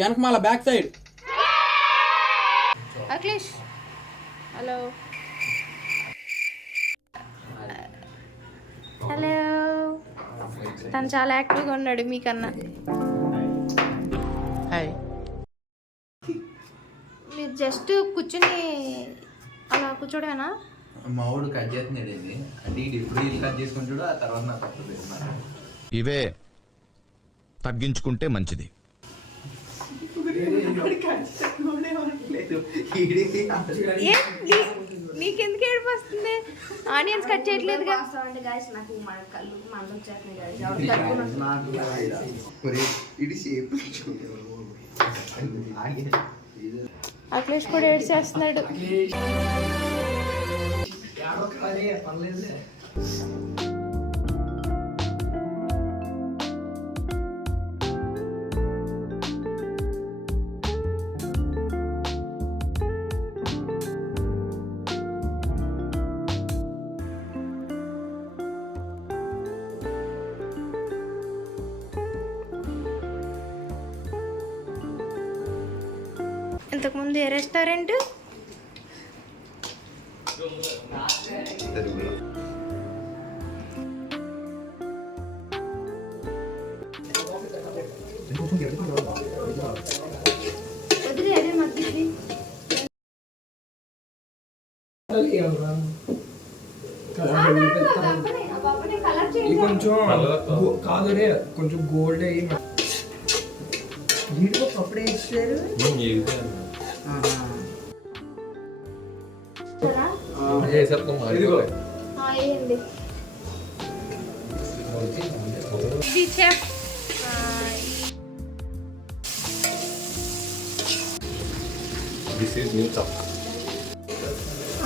వెనకమాల back side. Akhilesh hello hello. తను చాలా యాక్టివ్గా ఉన్నాడు మీకన్నా. మీరు జస్ట్ కూర్చుని అలా కూర్చోడమేనా? మా వాడు కట్ చేస్తున్నాడు ఇది అంటే ఇప్పుడు వీళ్ళు కట్ చేసుకుంటాడు ఆ తర్వాత నాకు వస్తుంది. ఇవే తగ్గించుకుంటే మంచిది. నీకెందుకు ఏడుపు వస్తుంది? Onions cut చేయట్లేదుగా. అఖిలేష్ కూడా ఏడు చేస్తున్నాడు. ఇంతకుముందు ఏ రెస్టారెంట్? కొంచెం కాదురే కొంచెం గోల్డ్ అయ్యి జీడిపప్పు అప్పుడే ఇచ్చారు.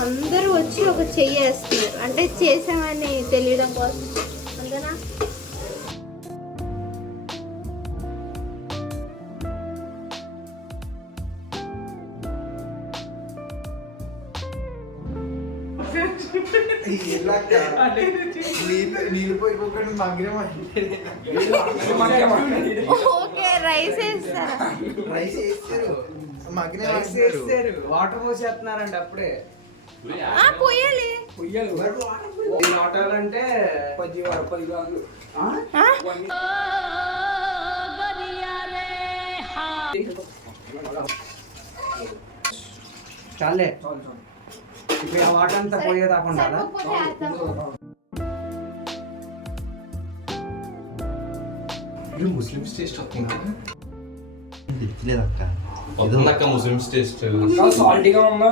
అందరూ వచ్చి ఒక చెయ్యి వేస్తున్నారు అంటే చేసామని తెలియడం కోసం అంతేనా? ఓకే రైస్ వేస్తారు. వాటర్ పోసేస్తున్నారండి అప్పుడే. పోయాలి నాటాలంటే 10 గ్రాములు. చాలే ఇప్పుడు ఆ వాటర్ అంతా పోయేదాకుండా ముస్లిమ్స్ టేస్ట్ వస్తుంది ముస్లిమ్స్ టేస్ట్ సాల్టీగా ఉందా,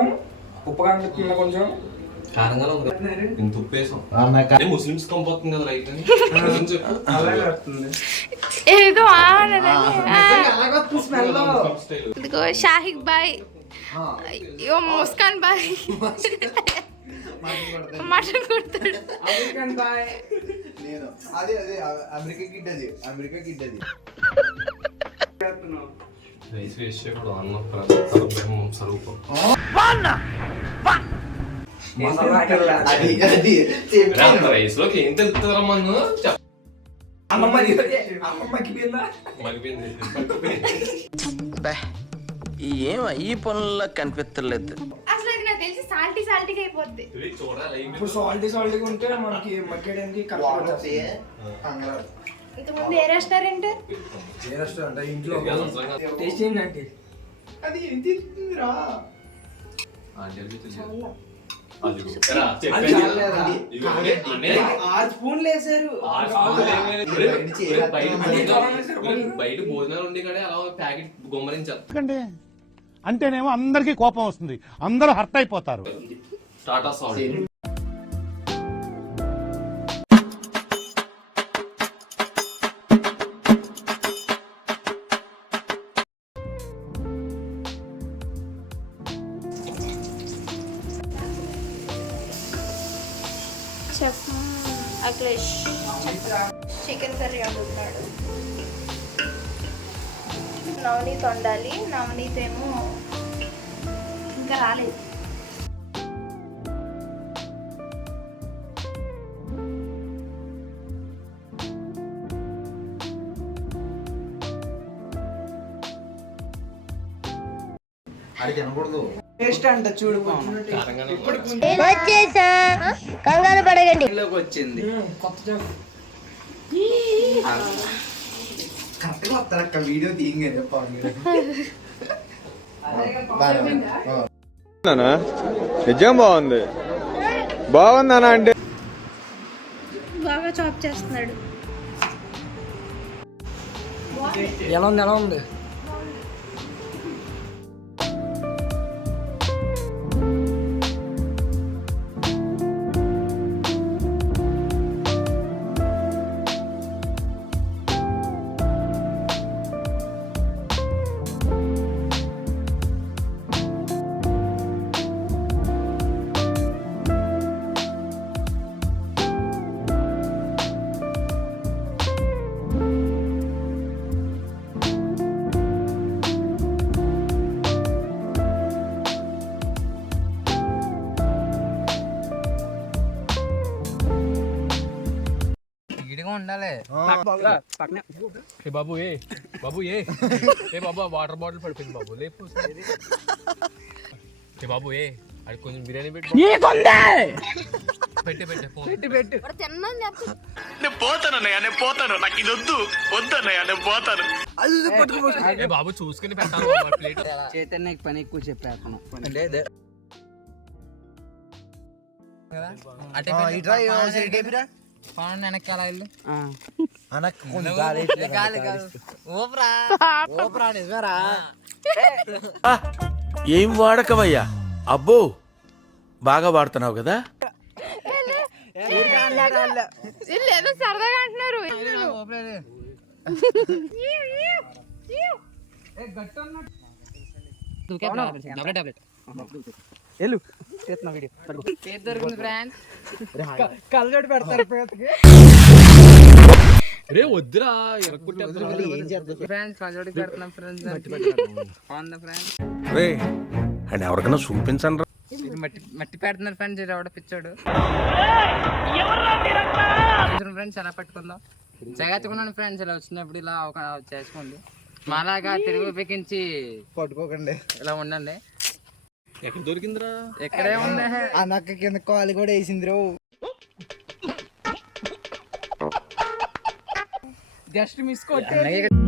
ఉప్పుగా అనిపిస్తుందా, కొంచెం కారంగా ఉంది. ఇంత ఉప్పు వేసాం ముస్లిమ్స్ కంపోతుంది కదా రైట్ అని ఏదో ఇదిగో షాహిద్ బాయ్, ముస్కాన్ బాయ్ మటన్ కొడతాడు. రైస్ వేస్ట్ చేయకూడదు. అన్న స్వరూపం రైస్ లోకి ఏం తెలుస్తుందా మనం? ఏం ఈ పనుల్లో కనిపించలేదు. అసలు అది నాకు తెలిసి సాల్టీ సాల్టీగా అయిపోద్ది. ఇప్పుడు సాల్టీగా ఉంటే మనకి మగ్గడానికి ఇంతకుముందు ఏ రెస్టారెంట్? ఇంట్లో టేస్ట్ ఏంటంటే అది ఏం తింటుందిరా? బయట భోజనాలు ఉండి కానీ అలా ప్యాకెట్ గుమ్మరించారు అంటేనేమో అందరికి కోపం వస్తుంది, అందరూ హర్ట్ అయిపోతారు. Tata salt Akhilesh chicken curry వండుతున్నాడు. నవనీత్ వండాలి. నవనీత్ ఏమో ఇంకా రాలేదు. టేస్ట్ అంట చూడు వచ్చేసా కంగారు పడకండి వచ్చింది కరెక్ట్గా వస్తారక్క వీడియో తీయంగానే నిజం బాగుంది బాగుందనా అంటే బాగా చాప్ చేస్తున్నాడు. ఎలా ఉంది ఉండాలి బాబు ఏ బాబు ఏ బాబు వాటర్ బాటిల్ పడిపోయింది బాబు లేపు బాబు ఏ అది కొంచెం బిర్యానీ పెట్టి బాబు చూసుకుని పెట్టాను ప్లేట్ చైతన్యకి పని ఎక్కువ చెప్పేస్తున్నాం వెనకాల ఇల్లు ఏం వాడకవయ్యా అబ్బో బాగా వాడుతున్నావు కదా ఏదో సరదాగా అంటున్నారు. కళ్ళజోడు పెడతారు రే వద్దురా అండ్ ఎవరికైనా చూపించండి మట్టి పెడుతున్నారు ఫ్రెండ్స్ ఎవడ పిచ్చాడు ఫ్రెండ్స్ ఎలా పట్టుకుందాం జగత్తుకున్నాను ఫ్రెండ్స్ ఇలా వచ్చినప్పుడు ఇలా ఒక చేసుకోండి మాలాగా తెలుగు ఉపయోగించి పట్టుకోకండి ఇలా ఉండండి. ఎక్కడ దొరికిందిరా ఎక్కడే ఉంది ఆ నక్క కింద కాలు కూడా వేసింది రో జస్ట్ మిస్ కొట్టే